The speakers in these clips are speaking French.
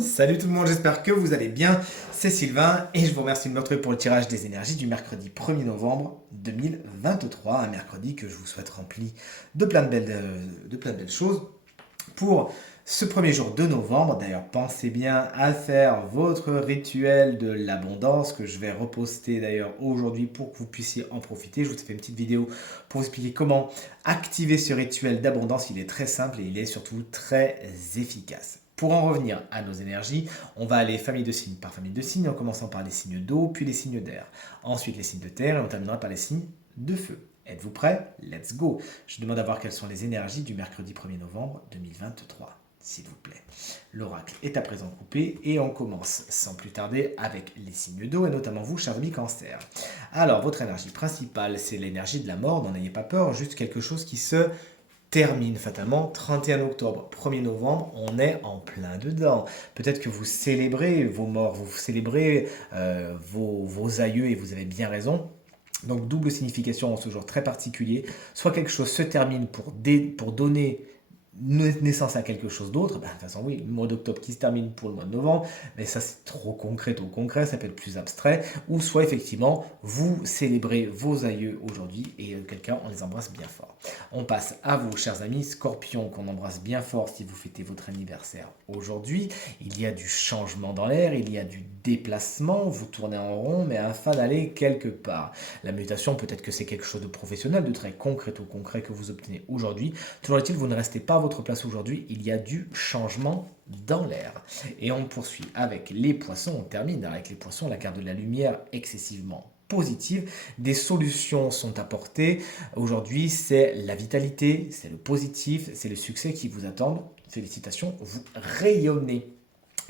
Salut tout le monde, j'espère que vous allez bien. C'est Sylvain et je vous remercie de me retrouver pour le tirage des énergies du mercredi 1er novembre 2023. Un mercredi que je vous souhaite rempli de plein de belles choses. Pour ce premier jour de novembre, d'ailleurs, pensez bien à faire votre rituel de l'abondance que je vais reposter d'ailleurs aujourd'hui pour que vous puissiez en profiter. Je vous ai fait une petite vidéo pour vous expliquer comment activer ce rituel d'abondance. Il est très simple et il est surtout très efficace. Pour en revenir à nos énergies, on va aller famille de signes par famille de signes, en commençant par les signes d'eau, puis les signes d'air. Ensuite les signes de terre et on terminera par les signes de feu. Êtes-vous prêts? Let's go! Je demande à voir quelles sont les énergies du mercredi 1er novembre 2023, s'il vous plaît. L'oracle est à présent coupé et on commence sans plus tarder avec les signes d'eau et notamment vous, chers amis cancer. Alors, votre énergie principale, c'est l'énergie de la mort, n'en ayez pas peur, juste quelque chose qui se termine fatalement 31 octobre, 1er novembre, on est en plein dedans. Peut-être que vous célébrez vos morts, vous célébrez vos aïeux et vous avez bien raison. Donc double signification en ce jour très particulier. Soit quelque chose se termine pour donner naissance à quelque chose d'autre, ben, de toute façon oui, le mois d'octobre qui se termine pour le mois de novembre, mais ça c'est trop concret, ça peut être plus abstrait, ou soit effectivement vous célébrez vos aïeux aujourd'hui et quelqu'un on les embrasse bien fort. On passe à vous chers amis Scorpions qu'on embrasse bien fort si vous fêtez votre anniversaire aujourd'hui. Il y a du changement dans l'air, il y a du déplacement, vous tournez en rond mais afin d'aller quelque part. La mutation peut-être que c'est quelque chose de professionnel, de très concret ou concret que vous obtenez aujourd'hui. Toujours est-il, vous ne restez pas à votre place aujourd'hui, il y a du changement dans l'air. Et on poursuit avec les poissons, on termine avec les poissons, la carte de la lumière excessivement positive. Des solutions sont apportées. Aujourd'hui, c'est la vitalité, c'est le positif, c'est le succès qui vous attendent. Félicitations, vous rayonnez.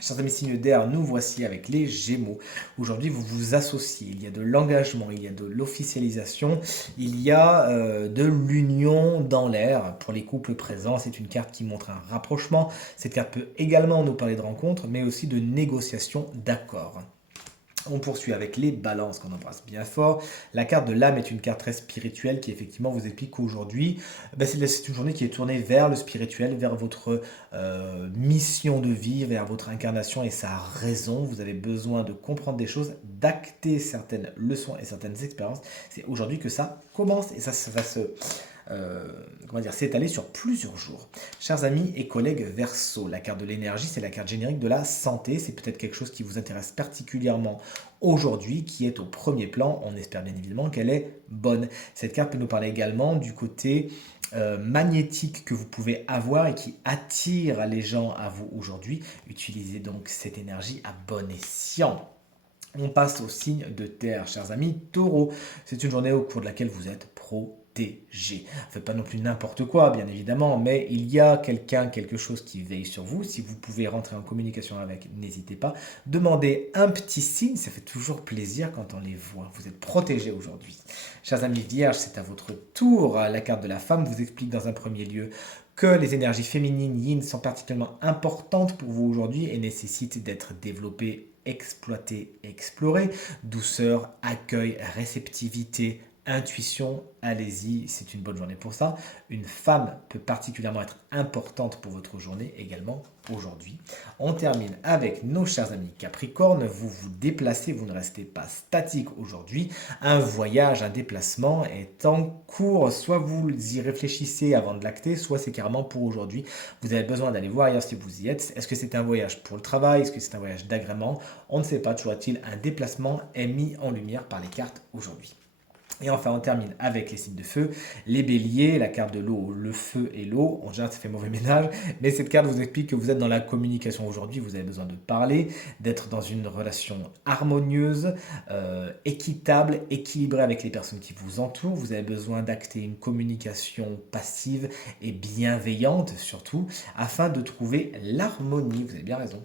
Chers amis signes d'air, nous voici avec les Gémeaux. Aujourd'hui, vous vous associez. Il y a de l'engagement, il y a de l'officialisation, il y a de l'union dans l'air. Pour les couples présents, c'est une carte qui montre un rapprochement. Cette carte peut également nous parler de rencontres, mais aussi de négociations d'accords. On poursuit avec les balances qu'on embrasse bien fort. La carte de l'âme est une carte très spirituelle qui effectivement vous explique qu'aujourd'hui, c'est une journée qui est tournée vers le spirituel, vers votre mission de vie, vers votre incarnation et sa raison. Vous avez besoin de comprendre des choses, d'acter certaines leçons et certaines expériences. C'est aujourd'hui que ça commence et ça va se s'étaler sur plusieurs jours. Chers amis et collègues Verseau, la carte de l'énergie, c'est la carte générique de la santé. C'est peut-être quelque chose qui vous intéresse particulièrement aujourd'hui, qui est au premier plan. On espère bien évidemment qu'elle est bonne. Cette carte peut nous parler également du côté magnétique que vous pouvez avoir et qui attire les gens à vous aujourd'hui. Utilisez donc cette énergie à bon escient. On passe au signe de terre, chers amis taureaux. C'est une journée au cours de laquelle vous êtes protégé. Faites pas non plus n'importe quoi, bien évidemment, mais il y a quelque chose qui veille sur vous. Si vous pouvez rentrer en communication avec, n'hésitez pas. Demandez un petit signe, ça fait toujours plaisir quand on les voit. Vous êtes protégé aujourd'hui. Chers amis vierges, c'est à votre tour. La carte de la femme vous explique dans un premier lieu que les énergies féminines yin sont particulièrement importantes pour vous aujourd'hui et nécessitent d'être développées, exploitées, explorées. Douceur, accueil, réceptivité, intuition, allez-y, c'est une bonne journée pour ça. Une femme peut particulièrement être importante pour votre journée également aujourd'hui. On termine avec nos chers amis Capricorne. Vous vous déplacez, vous ne restez pas statique aujourd'hui. Un voyage, un déplacement est en cours. Soit vous y réfléchissez avant de l'acter, soit c'est carrément pour aujourd'hui. Vous avez besoin d'aller voir ailleurs si vous y êtes. Est-ce que c'est un voyage pour le travail? Est-ce que c'est un voyage d'agrément? On ne sait pas. Toujours est-il, un déplacement est mis en lumière par les cartes aujourd'hui. Et enfin, on termine avec les signes de feu. Les béliers, la carte de l'eau, le feu et l'eau. En général, ça fait mauvais ménage. Mais cette carte vous explique que vous êtes dans la communication aujourd'hui. Vous avez besoin de parler, d'être dans une relation harmonieuse, équitable, équilibrée avec les personnes qui vous entourent. Vous avez besoin d'acter une communication passive et bienveillante, surtout, afin de trouver l'harmonie. Vous avez bien raison.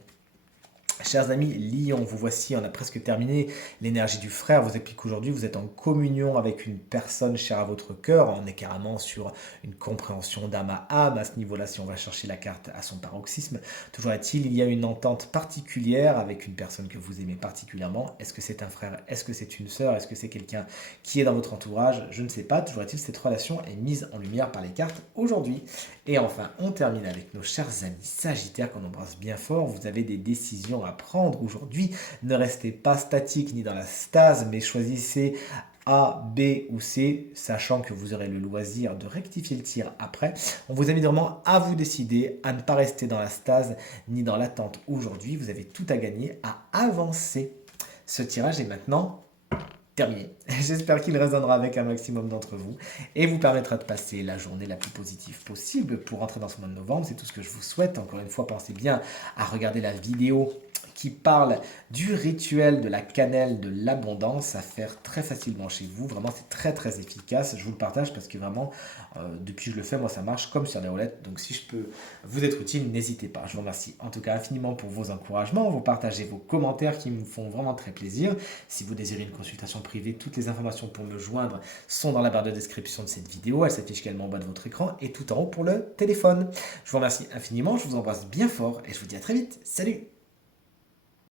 Chers amis, Lion, vous voici, on a presque terminé. L'énergie du frère vous explique qu'aujourd'hui vous êtes en communion avec une personne chère à votre cœur. On est carrément sur une compréhension d'âme à âme à ce niveau-là si on va chercher la carte à son paroxysme. Toujours est-il, il y a une entente particulière avec une personne que vous aimez particulièrement. Est-ce que c'est un frère? Est-ce que c'est une sœur? Est-ce que c'est quelqu'un qui est dans votre entourage? Je ne sais pas. Toujours est-il, cette relation est mise en lumière par les cartes aujourd'hui. Et enfin, on termine avec nos chers amis Sagittaires qu'on embrasse bien fort. Vous avez des décisions à prendre aujourd'hui. Ne restez pas statique ni dans la stase, mais choisissez A, B ou C, sachant que vous aurez le loisir de rectifier le tir après. On vous invite vraiment à vous décider, à ne pas rester dans la stase ni dans l'attente aujourd'hui. Vous avez tout à gagner à avancer. Ce tirage est maintenant terminé. J'espère qu'il résonnera avec un maximum d'entre vous et vous permettra de passer la journée la plus positive possible pour rentrer dans ce mois de novembre. C'est tout ce que je vous souhaite. Encore une fois, pensez bien à regarder la vidéo qui parle du rituel de la cannelle de l'abondance à faire très facilement chez vous. Vraiment, c'est très très efficace. Je vous le partage parce que vraiment, depuis que je le fais, moi ça marche comme sur des roulettes. Donc si je peux vous être utile, n'hésitez pas. Je vous remercie en tout cas infiniment pour vos encouragements, vous partagez vos commentaires qui me font vraiment très plaisir. Si vous désirez une consultation privée, toutes les informations pour me joindre sont dans la barre de description de cette vidéo. Elle s'affiche également en bas de votre écran et tout en haut pour le téléphone. Je vous remercie infiniment, je vous embrasse bien fort et je vous dis à très vite. Salut!